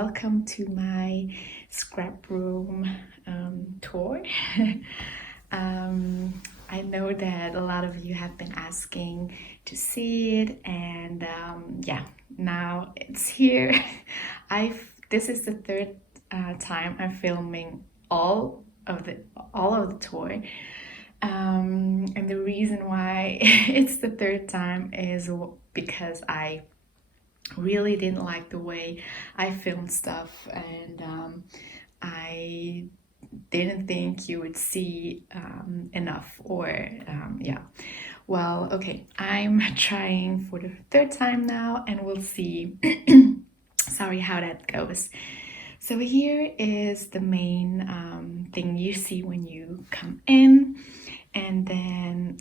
welcome to my scrap room tour. I know that a lot of you have been asking to see it, and yeah, now it's here. This is the third time I'm filming all of the tour. And the reason why it's the third time is because I really didn't like the way I filmed stuff, and I didn't think you would see enough, or yeah. Well, okay, I'm trying for the third time now, and we'll see sorry, how that goes. So here is the main thing you see when you come in, and then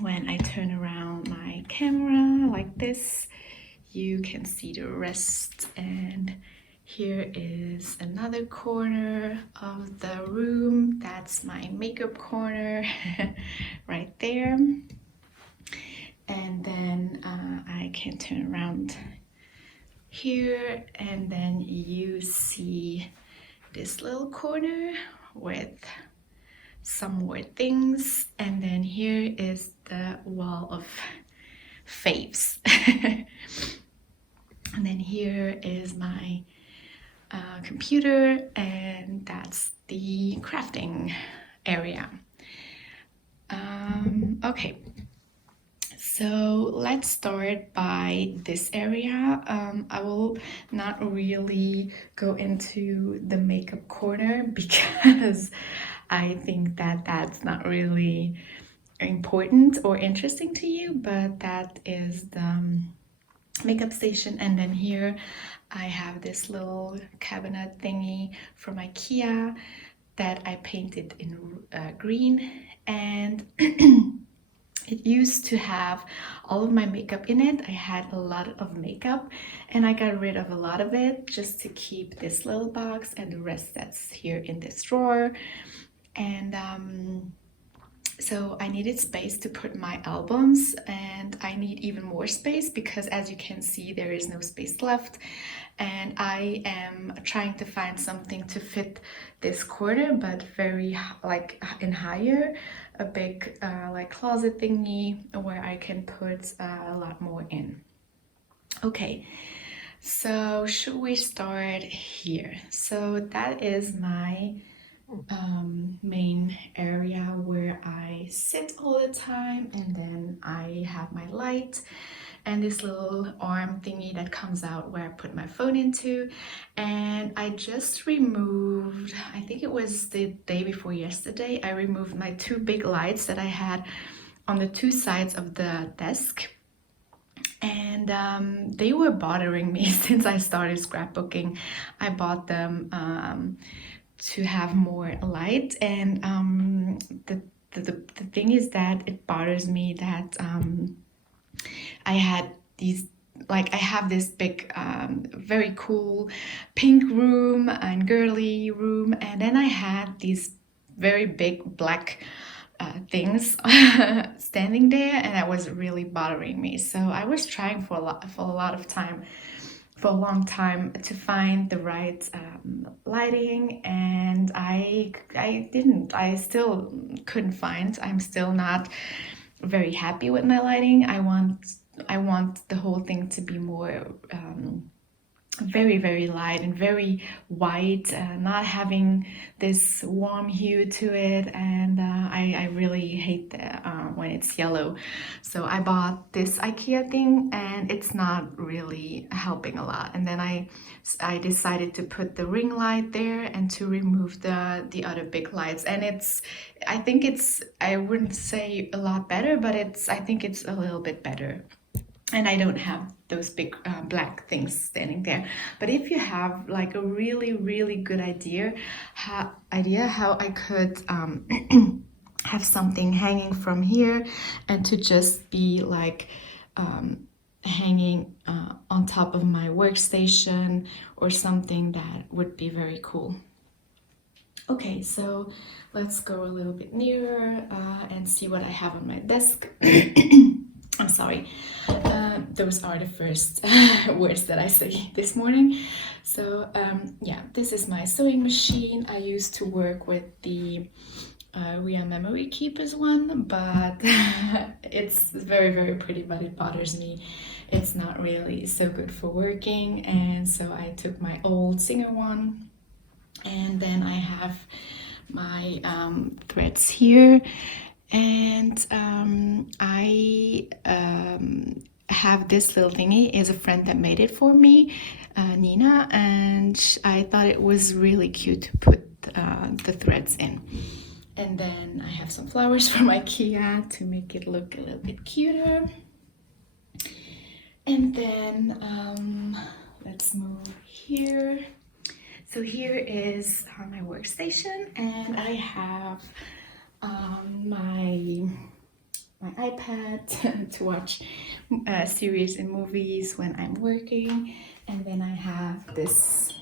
when I turn around my camera like this, you can see the rest. And here is another corner of the room. That's my makeup corner right there. And then I can turn around here, and then you see this little corner with some more things. And then here is the wall of faves. And then here is my computer, and that's the crafting area. Okay, so let's start by this area. I will not really go into the makeup corner because I think that that's not really important or interesting to you, but that is the makeup station. And then here I have this little cabinet thingy from IKEA that I painted in green, and it used to have all of my makeup in it. I had a lot of makeup, and I got rid of a lot of it just to keep this little box and the rest that's here in this drawer. And so I needed space to put my albums, and I need even more space because, as you can see, there is no space left. And I am trying to find something to fit this corner, but very like in higher, a big like closet thingy where I can put a lot more in. Okay, so should we start here? So that is my main area where I sit all the time, and then I have my light and this little arm thingy that comes out where I put my phone into. And I just removed, I think it was the day before yesterday, I removed my two big lights that I had on the two sides of the desk. And they were bothering me since I started scrapbooking. I bought them to have more light, and the thing is that it bothers me that I had these, like I have this big very cool pink room and girly room, and then I had these very big black things standing there, and that was really bothering me. So I was trying for a long time to find the right lighting, and I still couldn't find. I'm still not very happy with my lighting. I want the whole thing to be more very, very light and very white, not having this warm hue to it. And I really hate when it's yellow. So I bought this IKEA thing, and it's not really helping a lot. And then I decided to put the ring light there and to remove the other big lights. And I wouldn't say a lot better, but I think it's a little bit better. And I don't have those big black things standing there. But if you have like a really, really good idea how I could have something hanging from here, and to just be like hanging on top of my workstation or something, that would be very cool. Okay, so let's go a little bit nearer and see what I have on my desk. I'm sorry. those are the first words that I say this morning. So yeah, this is my sewing machine. I used to work with the real memory keepers one, but it's very, very pretty, but it bothers me. It's not really so good for working, and so I took my old Singer one, and then I have my threads here, and I have this little thingy. Is a friend that made it for me, Nina, and I thought it was really cute to put the threads in. And then I have some flowers from IKEA to make it look a little bit cuter. And then let's move here. So here is my workstation, and I have my iPad to watch series and movies when I'm working. And then I have this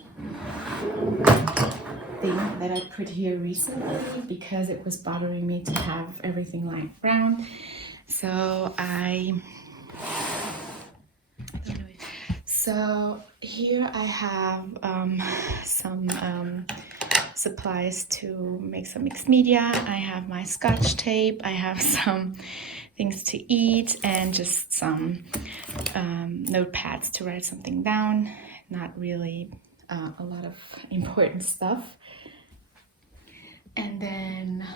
thing that I put here recently because it was bothering me to have everything lying around. So here I have some supplies to make some mixed media. I have my Scotch tape, I have some things to eat, and just some notepads to write something down. Not really a lot of important stuff. And then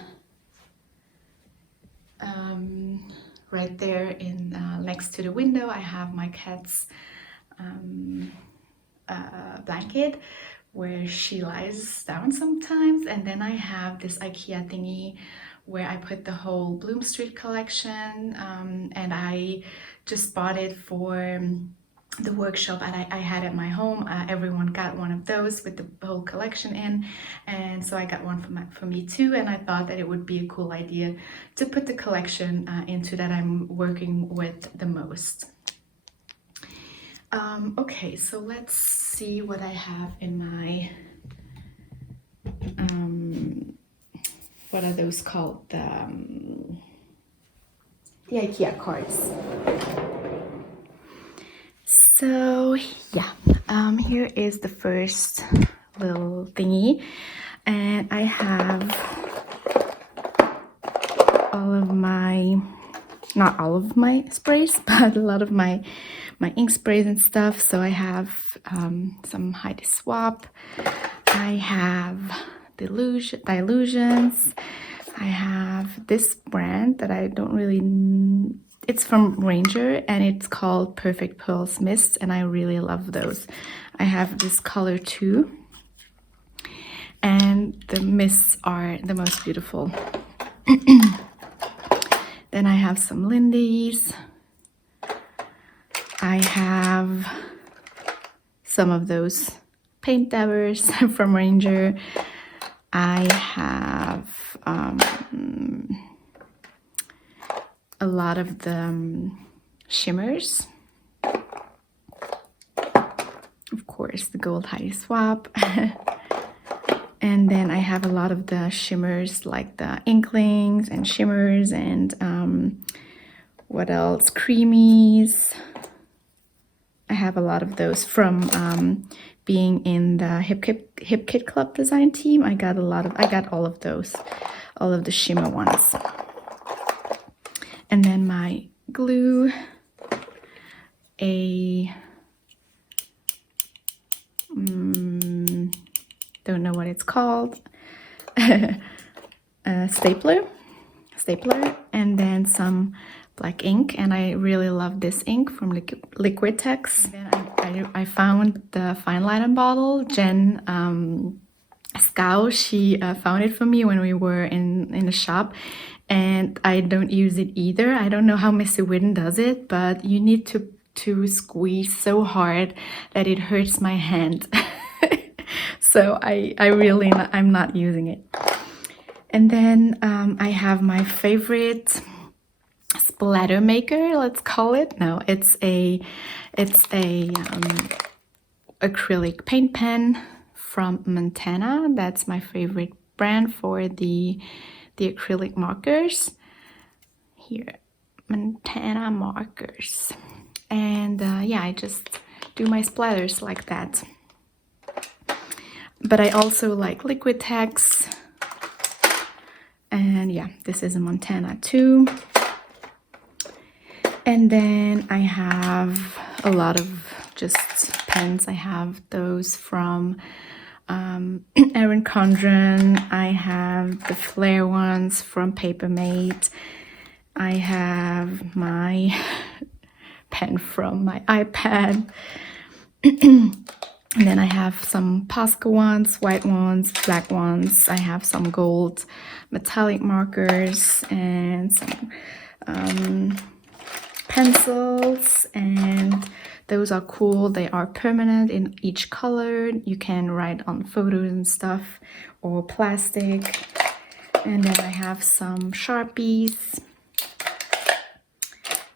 right there in next to the window, I have my cat's blanket where she lies down sometimes. And then I have this IKEA thingy where I put the whole Bloom Street collection, and I just bought it for the workshop I had at my home. Everyone got one of those with the whole collection in, and so I got one for me too. And I thought that it would be a cool idea to put the collection into that I'm working with the most. Okay, so let's see what I have in my what are those called, the IKEA cards. So yeah, here is the first little thingy, and I have not all of my sprays, but a lot of my ink sprays and stuff. So I have some Heidi Swap, I have dilutions, I have this brand that I don't really, it's from Ranger, and it's called Perfect Pearls Mist, and I really love those. I have this color too, and the mists are the most beautiful. Then I have some Lindy's. I have some of those paint dabbers from Ranger. I have a lot of the shimmers. Of course, the gold Heidi Swap. And then I have a lot of the shimmers, like the Inklings and shimmers, and what else? Creamies. I have a lot of those from being in the Hip Kit Club design team. I got all of those, all of the shimmer ones. And then my glue, don't know what it's called, stapler, and then some black ink, and I really love this ink from Liquitex. And then I found the fine liner bottle. Jen Scow, she found it for me when we were in the shop, and I don't use it either. I don't know how Missy Whitten does it, but you need to squeeze so hard that it hurts my hand. So I'm not using it. And then I have my favorite splatter maker, let's call it. No, it's a acrylic paint pen from Montana. That's my favorite brand for the acrylic markers. Here, Montana markers. And yeah, I just do my splatters like that. But I also like liquid text. And yeah, this is a Montana too. And then I have a lot of just pens. I have those from Erin Condren. I have the flare ones from Papermate. I have my pen from my iPad. And then I have some Posca ones, white ones, black ones. I have some gold metallic markers and some pencils, and those are cool. They are permanent in each color. You can write on photos and stuff, or plastic. And then I have some Sharpies.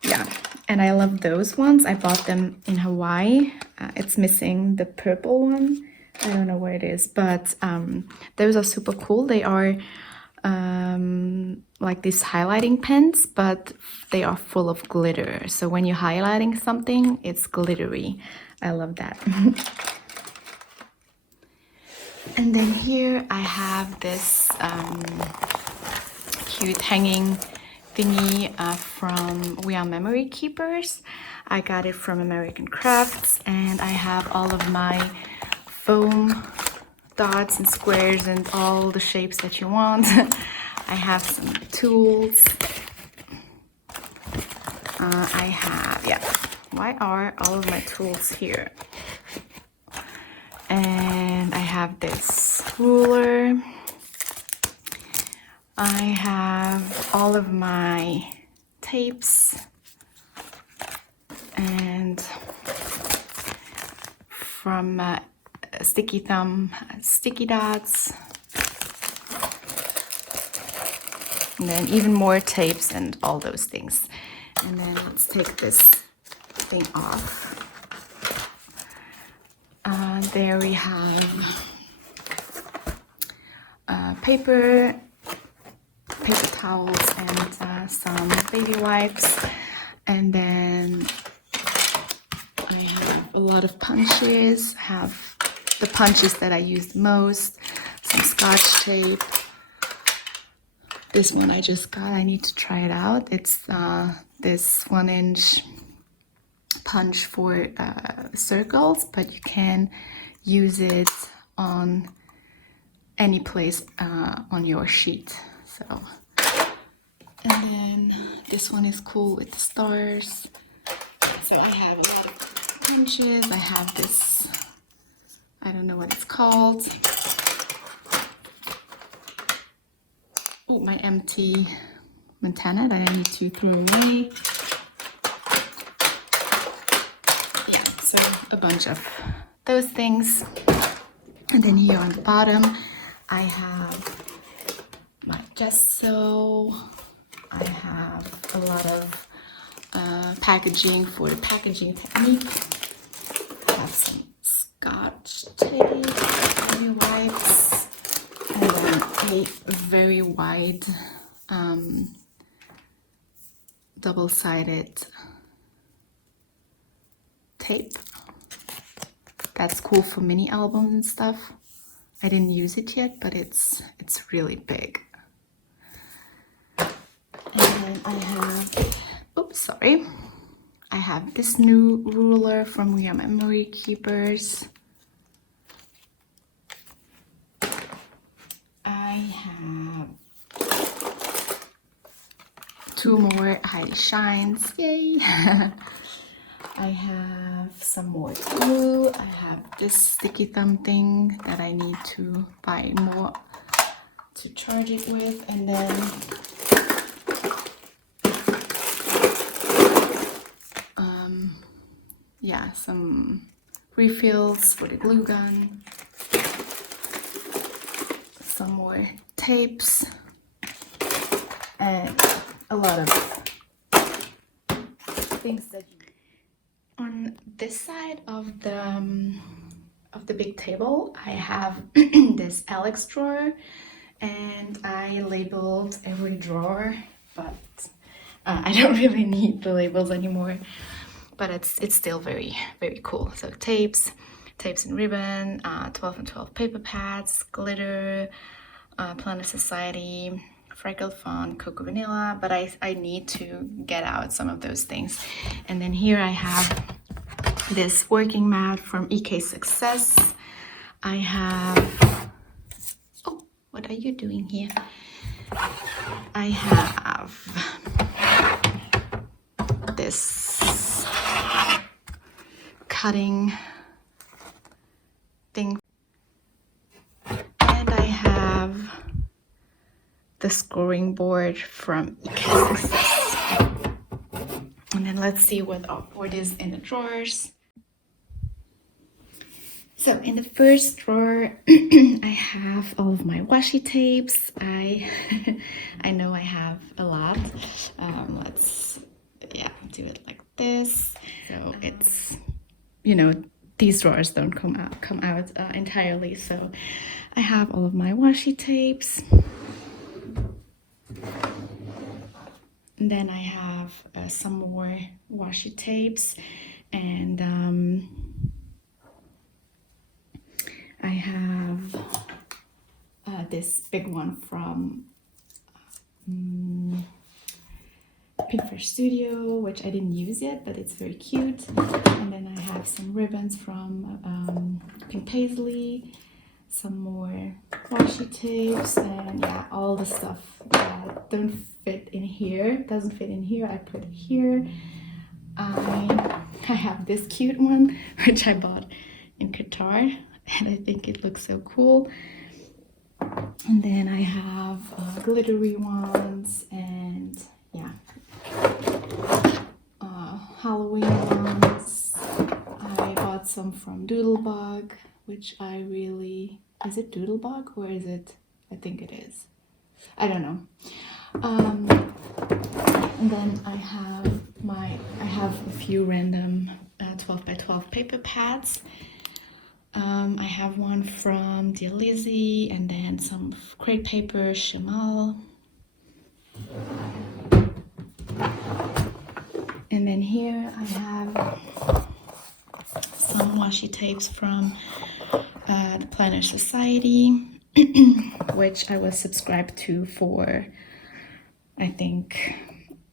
Yeah, and I love those ones. I bought them in Hawaii. It's missing the purple one. I don't know where it is, but those are super cool. They are like these highlighting pens, but they are full of glitter. So when you're highlighting something, it's glittery. I love that. And then here I have this cute hanging thingy from We Are Memory Keepers. I got it from American Crafts, and I have all of my foam dots and squares and all the shapes that you want. I have some tools. I have, yeah, why are all of my tools here? And I have this ruler. I have all of my tapes and from Sticky Thumb, sticky dots, and then even more tapes and all those things. And then let's take this thing off. There we have paper towels and some baby wipes, and then I have a lot of punches. I have the punches that I use the most, some Scotch tape. This one I just got, I need to try it out. It's this 1-inch punch for circles, but you can use it on any place on your sheet. So, and then this one is cool with the stars. So I have a lot of punches. I have this, I don't know what it's called. Oh, my empty Montana that I need to throw away. Yeah, so a bunch of those things. And then here on the bottom, I have my gesso. I have a lot of packaging for the packaging technique. I have some Scotch tape, baby wipes, and then a very wide double-sided tape. That's cool for mini albums and stuff. I didn't use it yet, but it's really big. And then I have, oops, sorry. I have this new ruler from We Are Memory Keepers. I have 2 more Heidi Shines, yay! I have some more glue. I have this sticky thumb thing that I need to buy more to charge it with, and then yeah, some refills for the glue gun, some more tapes, and a lot of things that you... On this side of the big table, I have this Alex drawer, and I labeled every drawer, but I don't really need the labels anymore. but it's still very, very cool. So tapes and ribbon, 12 and 12 paper pads, glitter, Planner Society, Freckled Font, Cocoa Vanilla, but I need to get out some of those things. And then here I have this working mat from EK Success. I have, oh, what are you doing here? I have this cutting thing, and I have the scoring board from EK Success. And then let's see what is in the drawers. So in the first drawer, I have all of my washi tapes. I know I have a lot. Let's do it like this. So it's, you know, these drawers don't come out entirely. So I have all of my washi tapes. And then I have some more washi tapes, and I have this big one from Pinfish Studio, which I didn't use yet, but it's very cute. And then I have some ribbons from Pink Paisley, some more washi tapes, and yeah, all the stuff that doesn't fit in here, I put it here. I have this cute one, which I bought in Qatar, and I think it looks so cool. And then I have glittery ones, and yeah, Halloween ones. I bought some from Doodlebug, which I really, is it Doodlebug or is it, I think it is, I don't know. And then I have a few random 12 by 12 paper pads. I have one from Dear Lizzie, and then some crepe paper, Chamal. And then here I have some washi tapes from the Planner Society, which I was subscribed to for, I think,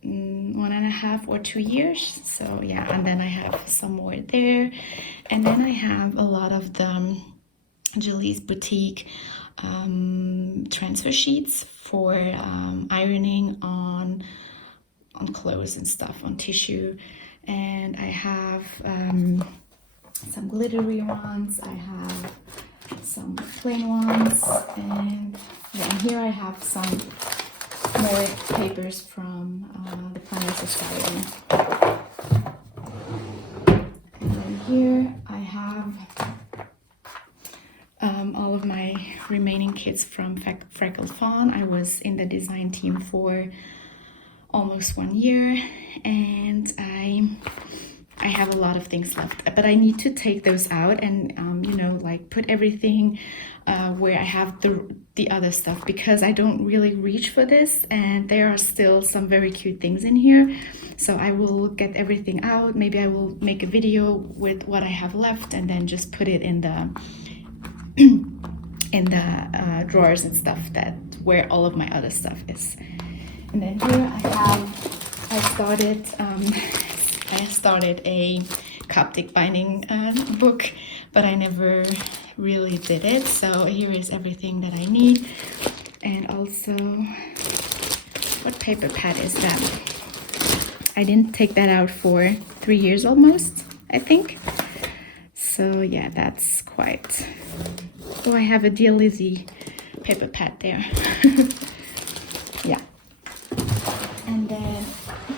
1.5 or 2 years. So yeah, and then I have some more there, and then I have a lot of the Julie's Boutique transfer sheets for ironing on clothes and stuff, on tissue. And I have some glittery ones, I have some plain ones, and then here I have some more papers from the Planner Society. And then here I have all of my remaining kits from Freckled Fawn. I was in the design team for almost 1 year, and I have a lot of things left, but I need to take those out and you know, like put everything where I have the other stuff, because I don't really reach for this, and there are still some very cute things in here. So I will get everything out. Maybe I will make a video with what I have left, and then just put it in the drawers and stuff, that where all of my other stuff is. And then here I started a Coptic binding book, but I never really did it. So here is everything that I need. And also, what paper pad is that? I didn't take that out for 3 years almost, I think. So yeah, that's quite... Oh, I have a Dear Lizzie paper pad there. Yeah. And then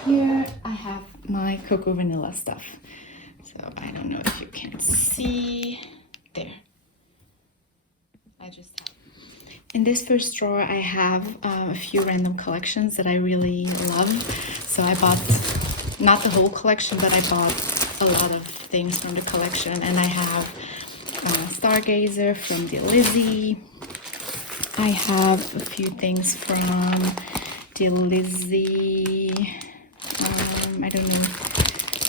here I have my Cocoa Vanilla stuff. So I don't know if you can see there. I just have. In this first drawer I have a few random collections that I really love. So I bought, not the whole collection, but I bought a lot of things from the collection. And I have Stargazer from Dear Lizzie. I have a few things from Dear Lizzie. I don't know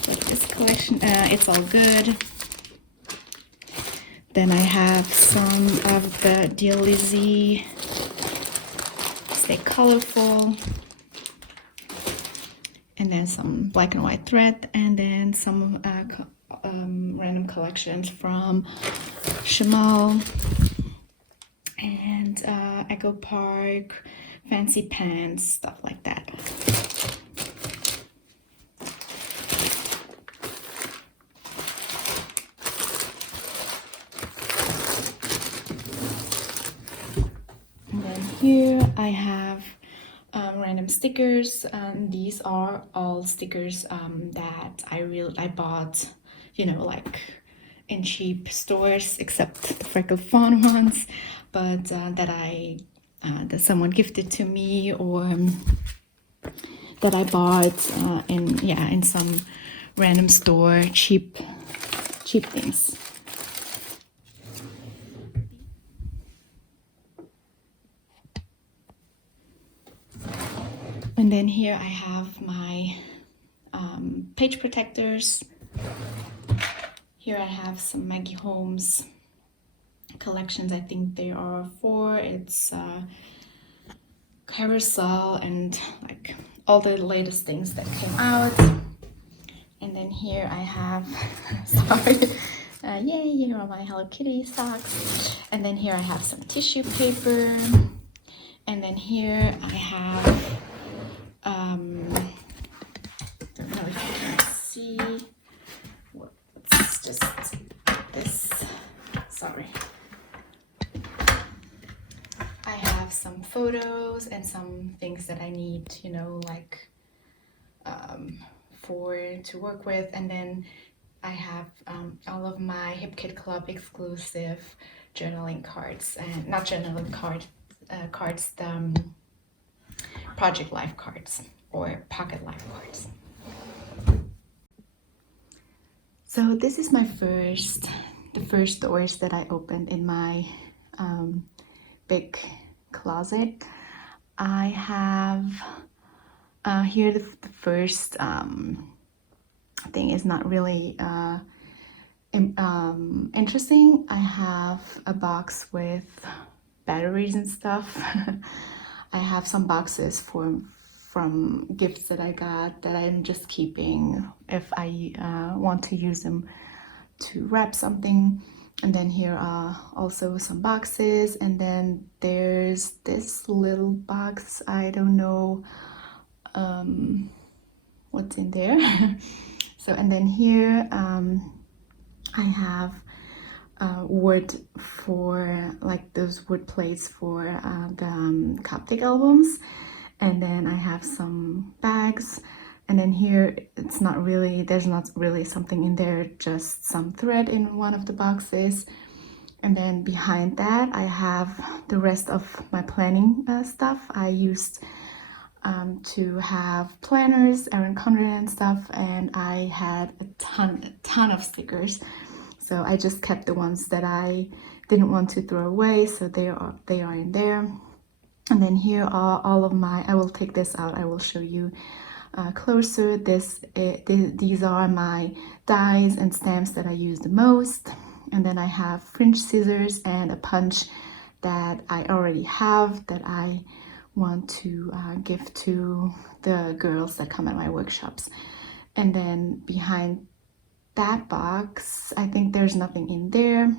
what this collection, it's all good. Then I have some of the Dializy Stay Colorful, and then some black and white thread, and then some random collections from Shamal and Echo Park, Fancy Pants, stuff like that. And then here I have random stickers. These are all stickers that I bought, you know, like in cheap stores, except the freckle fawn ones, but that someone gifted to me, or that I bought in some random store, cheap things. And then here I have my page protectors. Here I have some Maggie Holmes collections. I think there are 4. It's carousel and like all the latest things that came out. And then here I have, sorry, yay, here are my Hello Kitty socks. And then here I have some tissue paper. And then here I have, don't know if you can see, what's just this, sorry. I have some photos and some things that I need, you know, like to work with. And then I have all of my Hip Kit Club exclusive journaling cards, and not journaling cards, the Project Life cards or Pocket Life cards. So this is the first doors that I opened in my big closet. I have here the first thing is not really interesting. I have a box with batteries and stuff. I have some boxes from gifts that I got that I'm just keeping if I want to use them to wrap something. And then here are also some boxes, and then there's this little box. I don't know what's in there. So, and then here I have wood for like those wood plates for the Coptic albums. And then I have some bags, and then here there's not really something in there, just some thread in one of the boxes. And then behind that I have the rest of my planning stuff. I used to have planners, Erin Condren and stuff, and I had a ton of stickers. So I just kept the ones that I didn't want to throw away, so they are in there. And then here are all of my, I will take this out, I will show you closer. These are my dies and stamps that I use the most. And then I have fringe scissors and a punch that I already have that I want to give to the girls that come at my workshops. And then behind that box, I think there's nothing in there.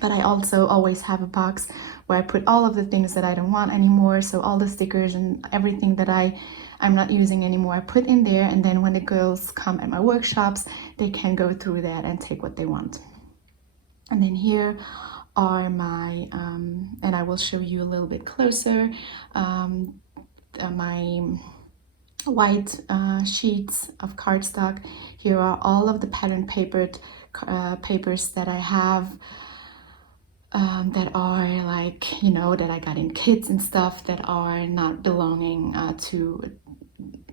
But I also always have a box where I put all of the things that I don't want anymore. So all the stickers and everything that I'm not using anymore, I put in there. And then when the girls come at my workshops, they can go through that and take what they want. And then here are my, and I will show you a little bit closer, my white sheets of cardstock. Here are all of the pattern papers that I have. That are like, you know, that I got in kits and stuff that are not belonging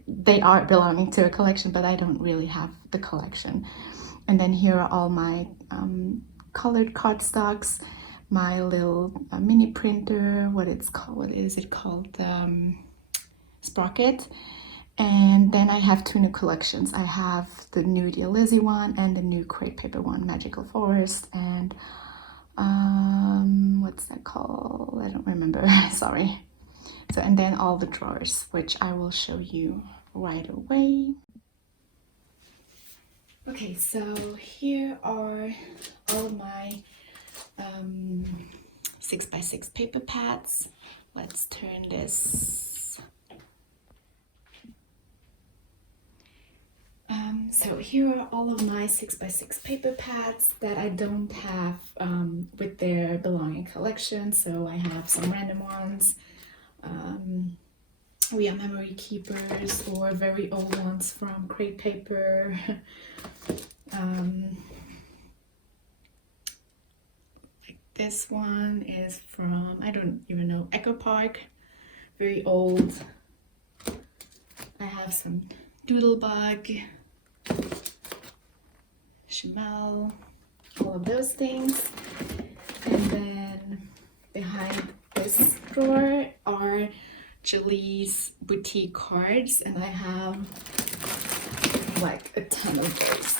they are belonging to a collection, but I don't really have the collection. And then here are all my colored cardstocks, my little mini printer, what is it called, Sprocket. And then I have two new collections. I have the new Dear Lizzie one and the new crepe paper one, Magical Forest, and what's that called? I don't remember. Sorry. So, and then all the drawers, which I will show you right away. Okay, so here are all of my 6x6 paper pads. Let's turn this. So here are all of my 6x6 paper pads that I don't have with their belonging collection. So I have some random ones. We are memory keepers or very old ones from crepe paper. Like this one is from, I don't even know, Echo Park, very old. I have some Doodlebug, Chamel, all of those things. And then behind this drawer are Julie's boutique cards, and I have like a ton of those.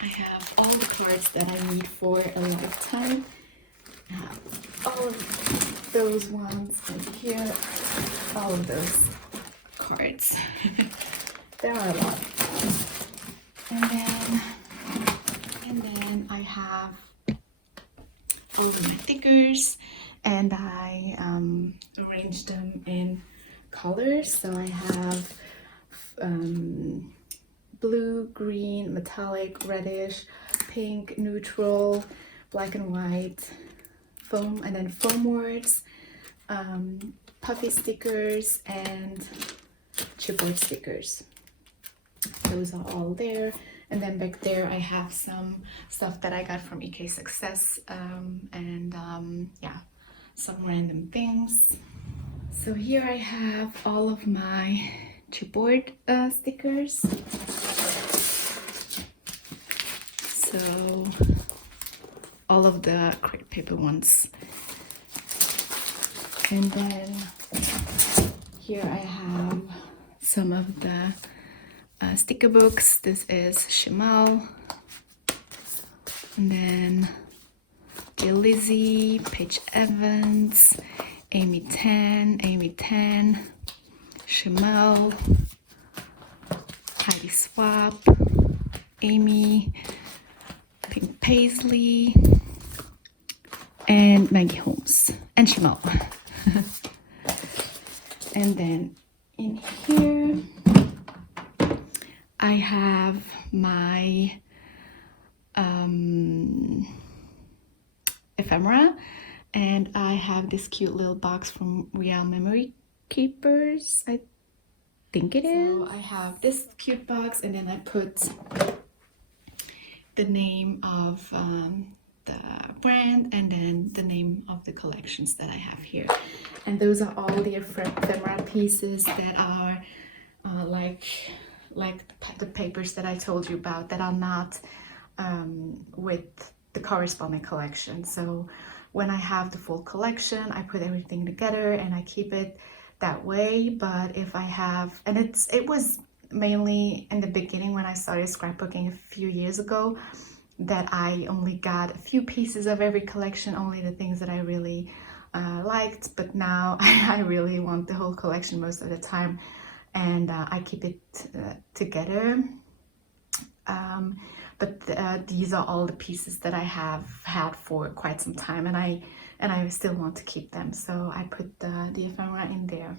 I have all the cards that I need for a lifetime. I have all of those ones, and here, all of those cards. There are a lot. And then I have all of my stickers, and I arranged them in colors. So I have blue, green, metallic, reddish, pink, neutral, black and white, foam, and then foam words, puffy stickers, and chipboard stickers. Those are all there. And then back there I have some stuff that I got from EK Success, and yeah, some random things. So here I have all of my chipboard stickers. So all of the crepe paper ones. And then here I have some of the sticker books. This is Chamel, and then Dear Lizzie, Paige Evans, Amy Tan, Chamel, Heidi Swap, Amy, Pink Paisley, and Maggie Holmes, and Chamel. And then in here I have my ephemera, and I have this cute little box from Real Memory Keepers, I think it is. So I have this cute box, and then I put the name of the brand and then the name of the collections that I have here. And those are all the ephemera pieces that are like the papers that I told you about that are not with the corresponding collection. So when I have the full collection, I put everything together and I keep it that way. But if I have, and it was mainly in the beginning when I started scrapbooking a few years ago, that I only got a few pieces of every collection, only the things that I really liked. But now I really want the whole collection most of the time, and I keep it together. But these are all the pieces that I have had for quite some time, and I still want to keep them, so I put the ephemera in there.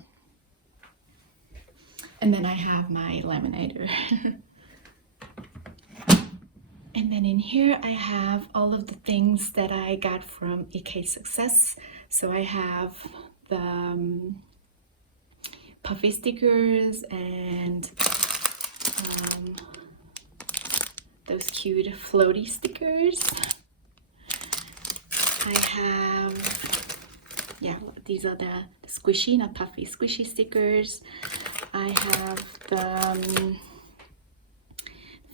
And then I have my laminator. And then in here I have all of the things that I got from EK Success. So I have the puffy stickers and those cute floaty stickers. I have, yeah, these are the squishy, not puffy, squishy stickers. I have the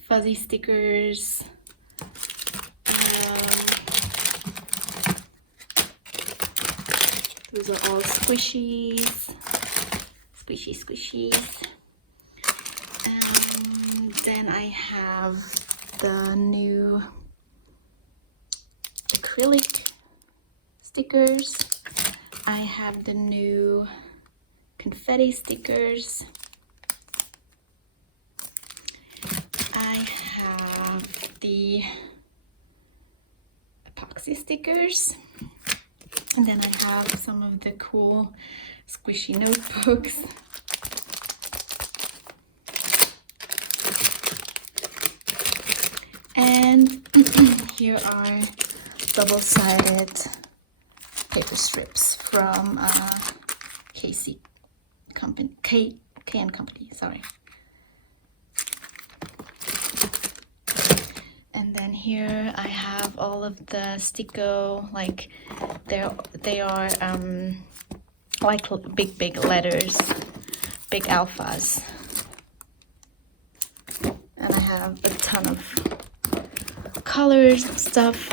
fuzzy stickers. Those are all squishies. squishy squishies. Then I have the new acrylic stickers. I have the new confetti stickers. I have the epoxy stickers. And then I have some of the cool squishy notebooks. And here are double-sided paper strips from KC company, K&N Company, sorry. And then here I have all of the Sticko, like they are like big letters, big alphas. And I have a ton of colors and stuff.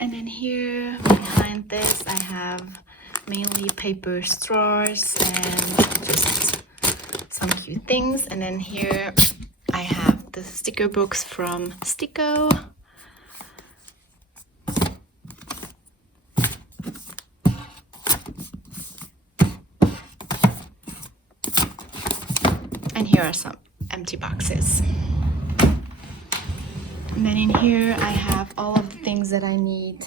And then here behind this I have mainly paper straws and just some cute things. And then here I have the sticker books from Sticko. And here are some empty boxes. And then in here I have all of the things that I need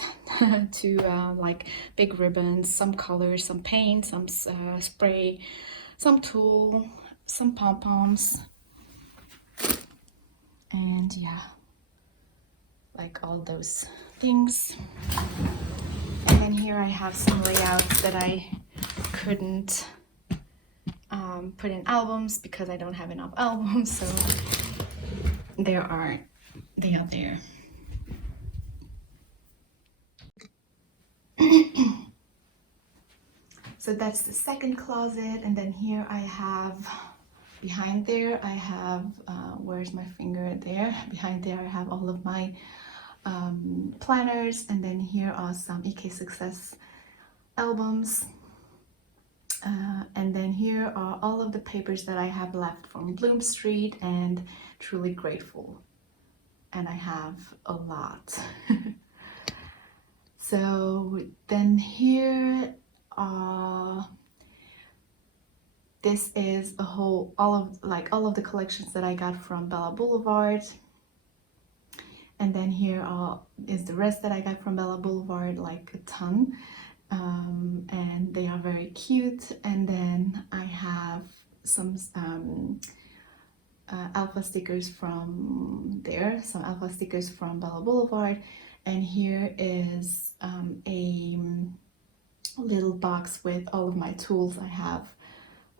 to like big ribbons, some colors, some paint, some spray, some tulle, some pom-poms, and yeah, like all those things. And then here I have some layouts that I couldn't put in albums because I don't have enough albums, so they are there. So that's the second closet. And then here I have, behind there I have, where's my finger? There, behind there I have all of my planners. And then here are some EK Success albums. And then here are all of the papers that I have left from Bloom Street and Truly Grateful. And I have a lot. So then here, this is a whole, all of the collections that I got from Bella Boulevard. And then here is the rest that I got from Bella Boulevard, like a ton. And they are very cute. And then I have some alpha stickers from there, some alpha stickers from Bella Boulevard. And here is a little box with all of my tools I have.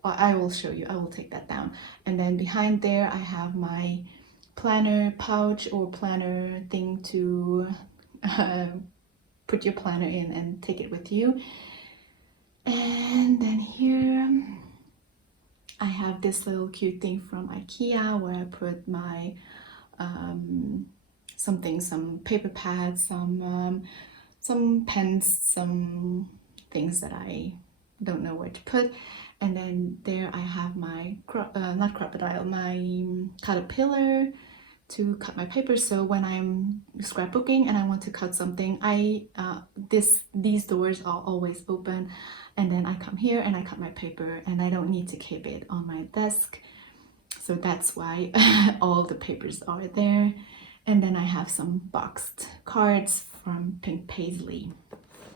I will show you, I will take that down. And then behind there I have my planner pouch or planner thing to put your planner in and take it with you. And then here I have this little cute thing from IKEA where I put my some paper pads, some pens, some things that I don't know where to put. And then there I have my not crocodile, my caterpillar to cut my paper. So when I'm scrapbooking and I want to cut something, these doors are always open, and then I come here and I cut my paper, and I don't need to keep it on my desk. So that's why all the papers are there. And then I have some boxed cards from Pink Paisley.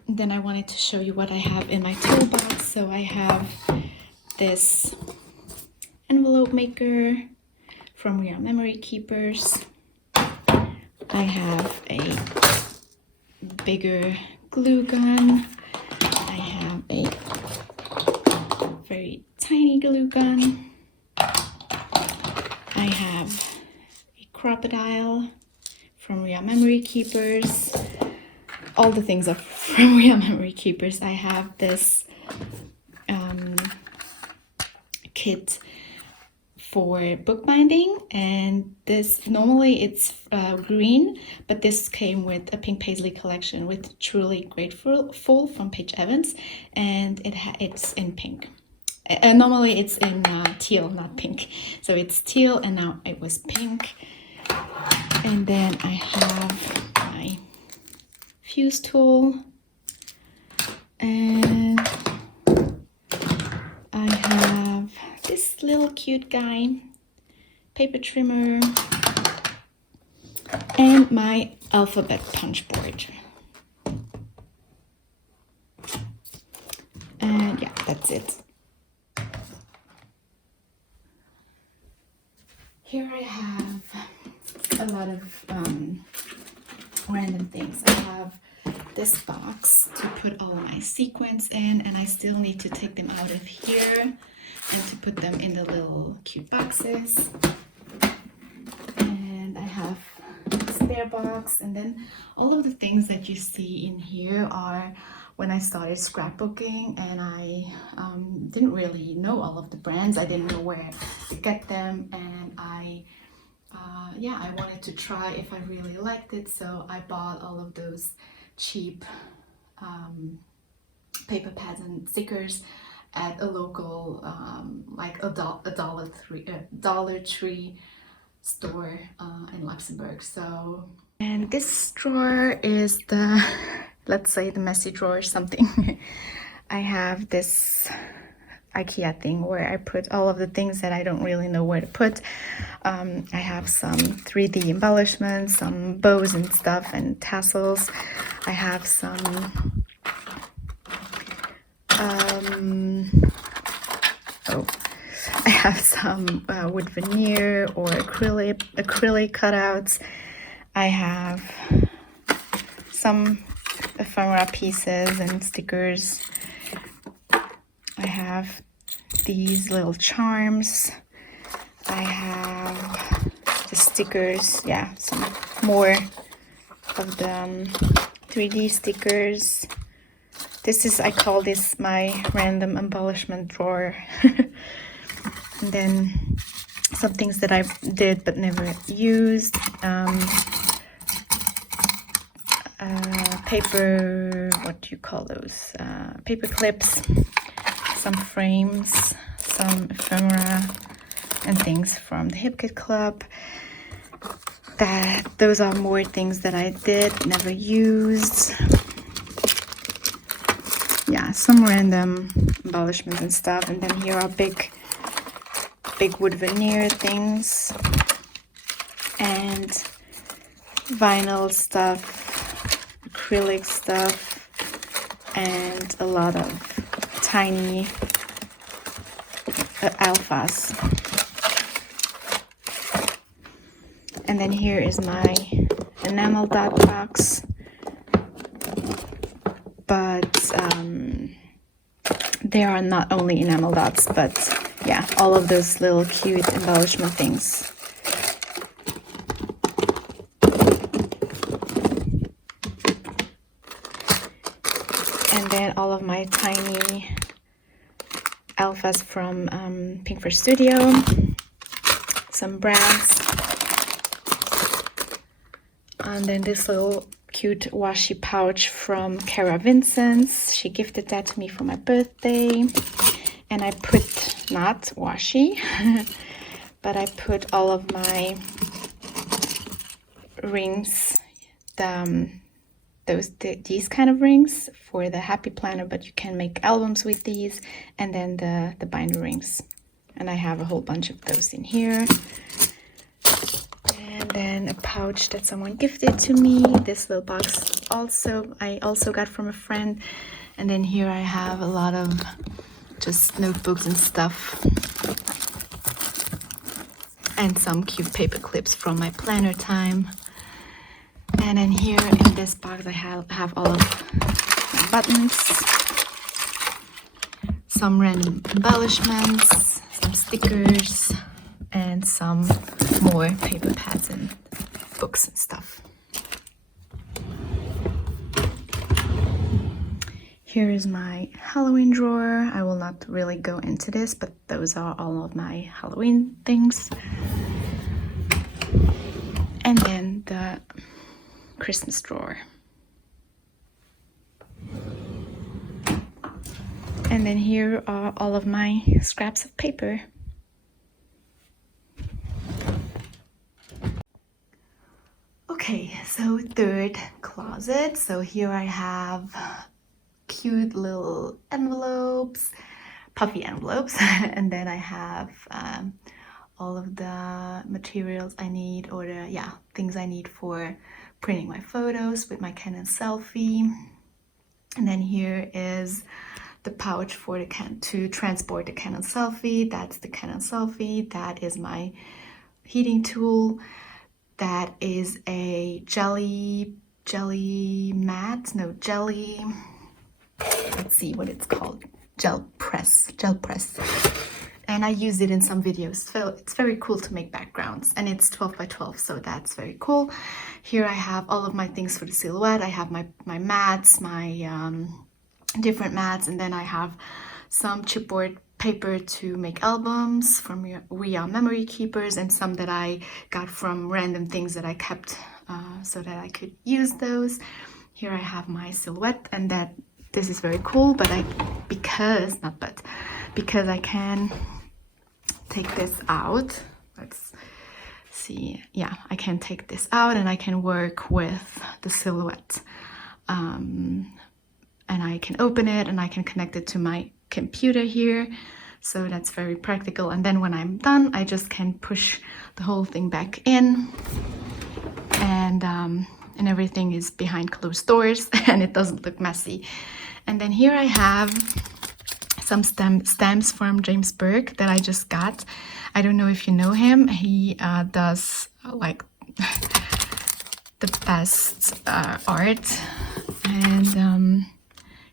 And then I wanted to show you what I have in my toolbox. So I have this envelope maker from We Are Memory Keepers. I have a bigger glue gun. I have a very tiny glue gun. I have a crocodile from We Are Memory Keepers. All the things are from We Are Memory Keepers. I have this kit for bookbinding, and this normally it's green, but this came with a Pink Paisley collection with Truly Grateful from Paige Evans, and it's in pink. And normally it's in teal, not pink. So it's teal, and now it was pink. And then I have my fuse tool, and I have this little cute guy, paper trimmer, and my alphabet punch board. And yeah, that's it. Here I have a lot of random things. I have this box to put all my sequins in, and I still need to take them out of here and to put them in the little cute boxes. And I have a spare box, and then all of the things that you see in here are when I started scrapbooking, and I didn't really know all of the brands. I didn't know where to get them, and I wanted to try if I really liked it, so I bought all of those cheap paper pads and stickers at a local like a Dollar Tree store in Luxembourg. So, and this drawer is the, let's say, the messy drawer or something. I have this IKEA thing where I put all of the things that I don't really know where to put. I have some 3D embellishments, some bows and stuff, and tassels. I have some I have some wood veneer or acrylic cutouts. I have some ephemera pieces and stickers. I have these little charms. I have the stickers, yeah, some more of the 3D stickers. This is, I call this my random embellishment drawer. And then some things that I did but never used. Paper, what do you call those? Paper clips, some frames, some ephemera, and things from the Hip Kit Club. Those are more things that I did, never used. Yeah, some random embellishments and stuff. And then here are big wood veneer things and vinyl stuff, acrylic stuff, and a lot of tiny alphas. And then here is my enamel dot box, but there are not only enamel dots, but yeah, all of those little cute embellishment things. And then all of my tiny alphas from Pinkford Studio, some brads, and then this little cute washi pouch from Cara Vincent's. She gifted that to me for my birthday, and I put, not washi, but I put all of my rings, these kind of rings for the Happy Planner, but you can make albums with these, and then the binder rings. And I have a whole bunch of those in here. And then a pouch that someone gifted to me. This little box I also got from a friend. And then here I have a lot of just notebooks and stuff. And some cute paper clips from my planner time. And then here in this box I have all of my buttons, some random embellishments, some stickers, and some more paper pads and books and stuff. Here is my Halloween drawer. I will not really go into this, but those are all of my Halloween things. And then the Christmas drawer. And then here are all of my scraps of paper. Okay, so third closet. So here I have cute little envelopes, puffy envelopes, and then I have all of the materials I need, or the things I need for printing my photos with my Canon selfie. And then here is the pouch for the to transport the Canon selfie. That's the Canon selfie. That is my heating tool. That is a jelly mat. No, jelly. Let's see what it's called. Gel press. And I use it in some videos. So it's very cool to make backgrounds, and it's 12 by 12, so that's very cool. Here I have all of my things for the silhouette. I have my mats, my different mats, and then I have some chipboard paper to make albums from Ria memory keepers, and some that I got from random things that I kept so that I could use those. Here I have my silhouette, and this is very cool, because I can take this out. Let's see. Yeah, I can take this out and I can work with the silhouette. And I can open it and I can connect it to my computer here. So that's very practical. And then when I'm done, I just can push the whole thing back in, and everything is behind closed doors and it doesn't look messy. And then here I have some stamps from James Burke that I just got. I don't know if you know him. He does like the best art, and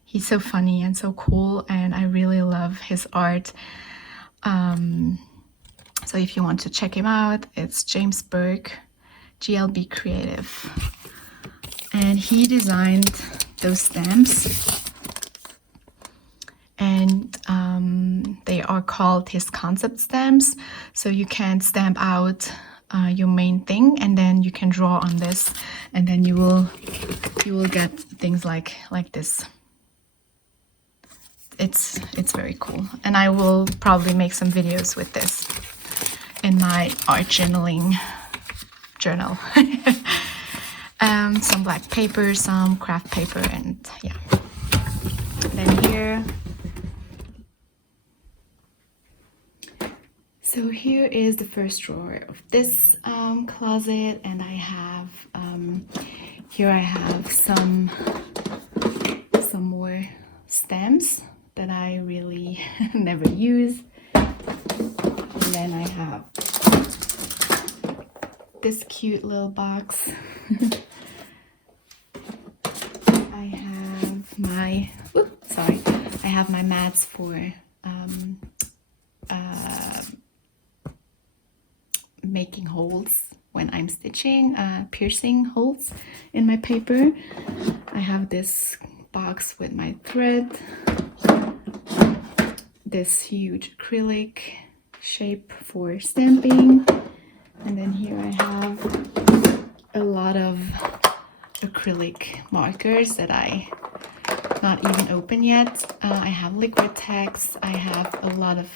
he's so funny and so cool, and I really love his art. So if you want to check him out, it's James Burke, GLB Creative. And he designed those stamps, and they are called his concept stamps. So you can stamp out your main thing, and then you can draw on this, and then you will get things like this. It's very cool, and I will probably make some videos with this in my art journaling journal. Some black paper, some craft paper, and yeah. Then here, so here is the first drawer of this closet, and I have here I have some more stamps that I really never use. And then I have this cute little box. I have my mats for making holes when I'm stitching, piercing holes in my paper. I have this box with my thread, this huge acrylic shape for stamping, and then here I have a lot of acrylic markers that I not even open yet. I have liquid text. I have a lot of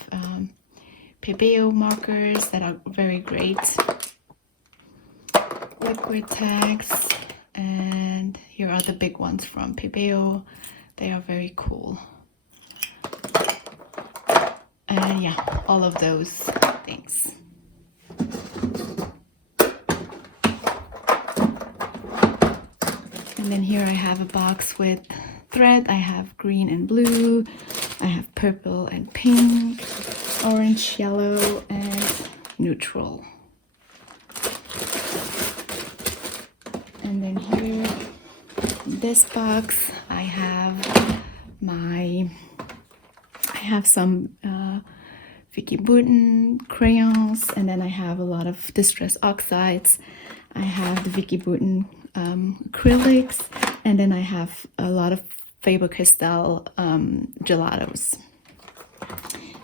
Pebeo markers that are very great. Liquid text, and here are the big ones from Pebeo. They are very cool. And yeah, all of those things. And then here I have a box with thread. I have green and blue. I have purple and pink, orange, yellow, and neutral. And then here, in this box, I have some Vicky Bouton crayons, and then I have a lot of Distress Oxides. I have the Vicky Bouton acrylics, and then I have a lot of Faber-Castell gelatos.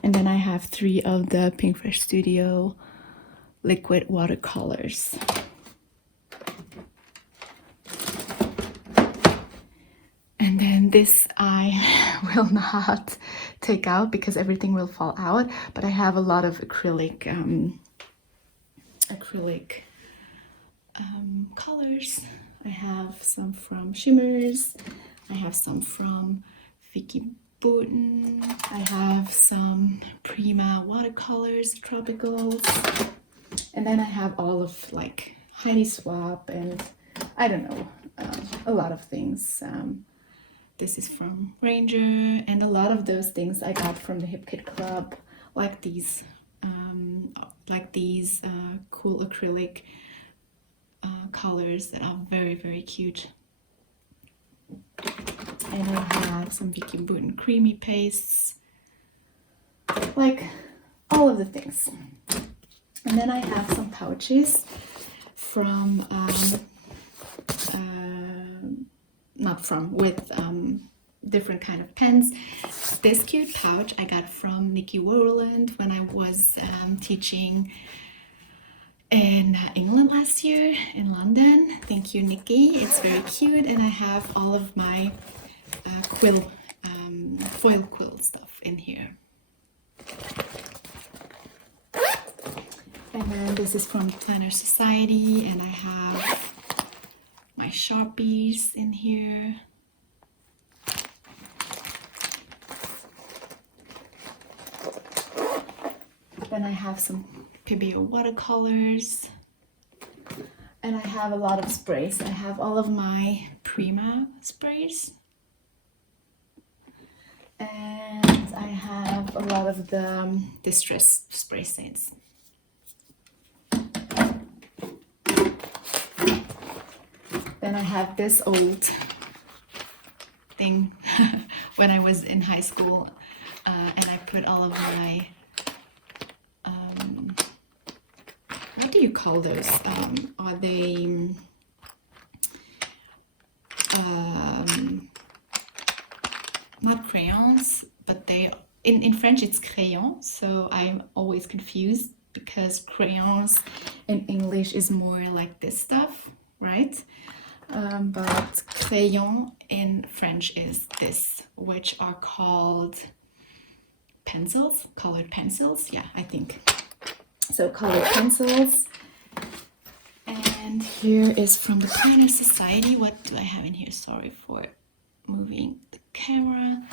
And then I have 3 of the Pinkfresh Studio liquid watercolors. And then This I will not take out because everything will fall out, but I have a lot of acrylic colors. I have some from Shimmers, I have some from Vicky Boutin, I have some Prima watercolors, tropicals, and then I have all of like Heidi Swap and I don't know, a lot of things. This is from Ranger, and a lot of those things I got from the Hip Kit Club, like these cool acrylic colors that are very, very cute. And I have some Vicky Boutin creamy pastes, like all of the things. And then I have some pouches from with different kind of pens. This cute pouch I got from Nikki Worland when I was teaching in England last year in London. Thank you, Nikki. It's very cute, and I have all of my foil quill stuff in here. And then this is from Planner Society, and I have my Sharpies in here. Then I have some PBO watercolors, and I have a lot of sprays. I have all of my Prima sprays, and I have a lot of the Distress spray stains. Then I have this old thing when I was in high school, and I put all of my what do you call those? Are they not crayons, but they in French it's crayon, so I'm always confused because crayons in English is more like this stuff, right? But crayon in French is this, which are called pencils, colored pencils. Yeah, I think. So colored pencils. And here is from the Planner Society. What do I have in here? Sorry for moving the camera.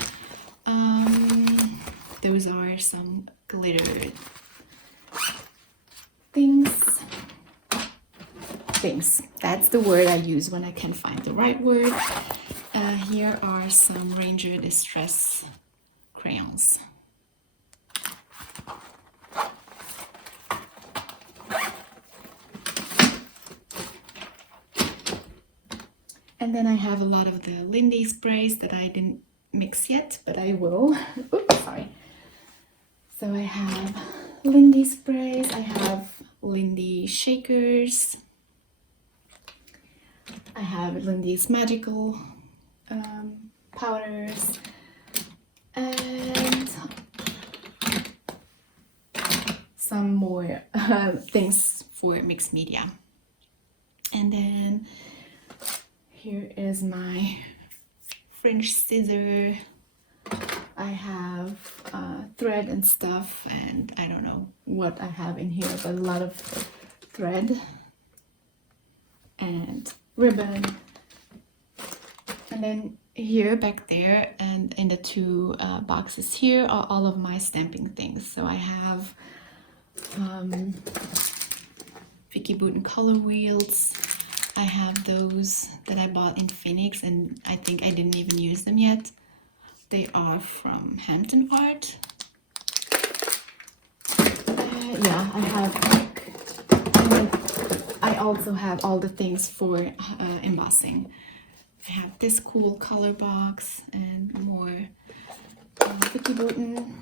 Those are some glitter things. That's the word I use when I can't find the right word. Here are some Ranger Distress crayons. And then I have a lot of the Lindy sprays that I didn't mix yet, but I will. Oops, sorry. So I have Lindy sprays, I have Lindy shakers, I have Lindy's magical powders, and some more things for mixed media. And then here is my French scissor. I have thread and stuff, and I don't know what I have in here, but a lot of thread and ribbon. And then here, back there, and in the two boxes here are all of my stamping things. So I have Vicky Boutin color wheels. I have those that I bought in Phoenix, and I think I didn't even use them yet. They are from Hampton Art. Yeah, I have I also have all the things for embossing. I have this cool color box and more Vicky Boutin.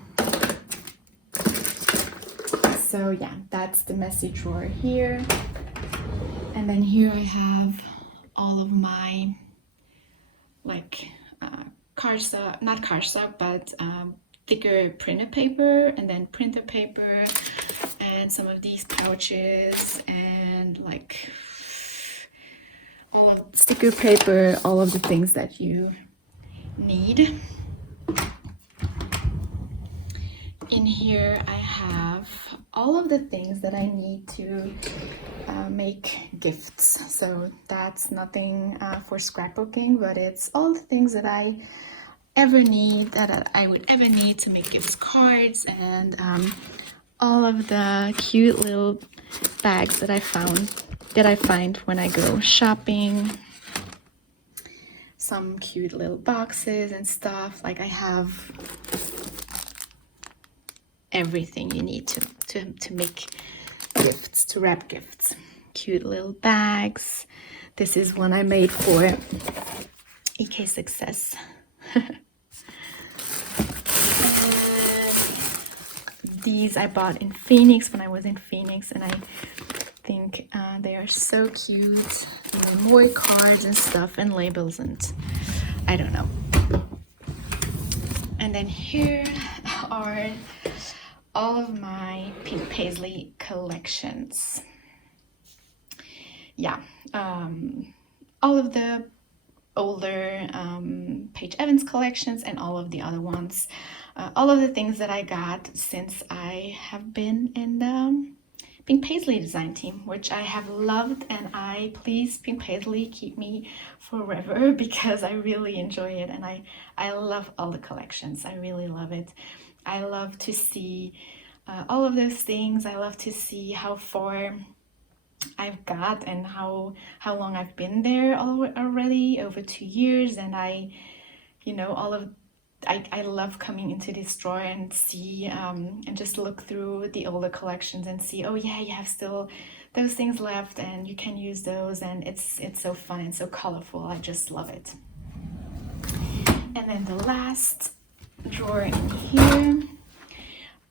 So yeah, that's the messy drawer here. And then here I have all of my like cardstock, not cardstock, but thicker printer paper, and then printer paper, and some of these pouches, and like all of sticker paper, all of the things that you need. In here I have all of the things that I need to make gifts. So that's nothing for scrapbooking, but it's all the things that I would ever need to make gifts, cards, and all of the cute little bags that I find when I go shopping. Some cute little boxes and stuff. Like I have everything you need to make gifts, to wrap gifts. Cute little bags. This is one I made for EK Success. These I bought in Phoenix when I was in Phoenix, and I think they are so cute. Even more cards and stuff and labels and I don't know. And then here are all of my pink paisley collections. Yeah, all of the older Paige Evans collections and all of the other ones. All of the things that I got since I have been in the Pink Paisley design team, which I have loved, and please Pink Paisley keep me forever because I really enjoy it, and I love all the collections. I really love it. I love to see all of those things. I love to see how far I've got and how long I've been there already, over 2 years, and I love coming into this drawer and see and just look through the older collections and see, oh yeah, you have still those things left and you can use those, and it's so fun and so colorful. I just love it. And then the last drawer in here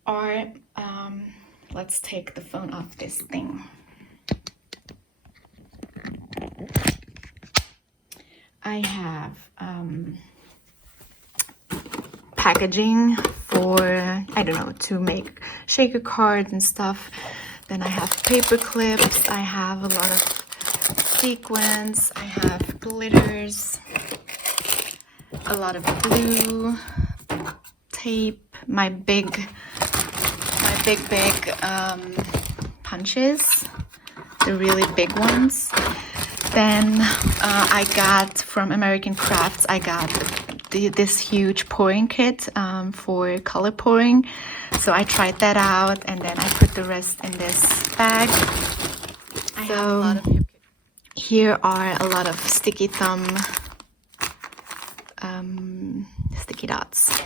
are let's take the phone off this thing. I have packaging for, I don't know, to make shaker cards and stuff. Then I have paper clips, I have a lot of sequins, I have glitters, a lot of glue, tape, my big punches, the really big ones. Then I got from American Crafts, I got this huge pouring kit for color pouring. So I tried that out, and then I put the rest in this bag. Here are a lot of sticky thumb sticky dots.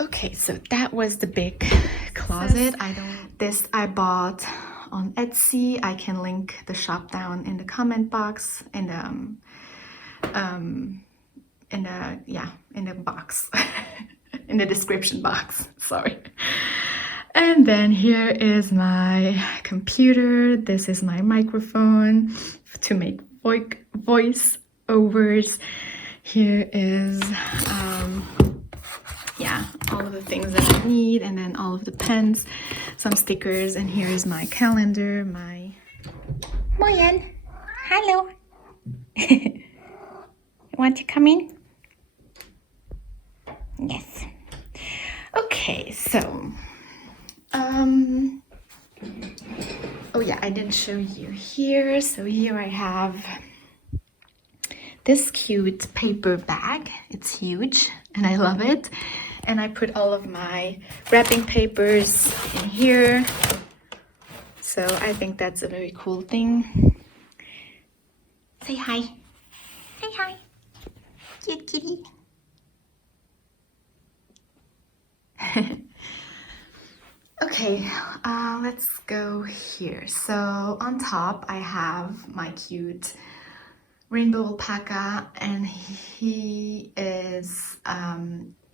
Okay, so that was the big closet. This I bought on Etsy. I can link the shop down in the comment box, in the box, in the description box. Sorry. And then here is my computer. This is my microphone to make voice overs. Here is all of the things that I need, and then all of the pens, some stickers, and here is my calendar, my Moyan. Hello. You want to come in? Yes. Okay, so oh yeah, I didn't show you here. So here I have this cute paper bag. It's huge and I love it. And I put all of my wrapping papers in here. So I think that's a very cool thing. Say hi. Say hi. Cute kitty. Okay, let's go here. So on top I have my cute rainbow alpaca, and he is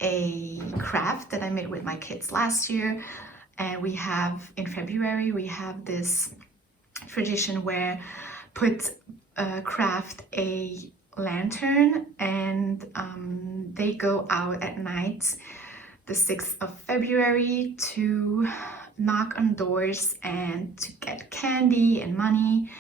a craft that I made with my kids last year. And we have, in February, we have this tradition where craft a lantern, and they go out at night, the 6th of February, to knock on doors and to get candy and money.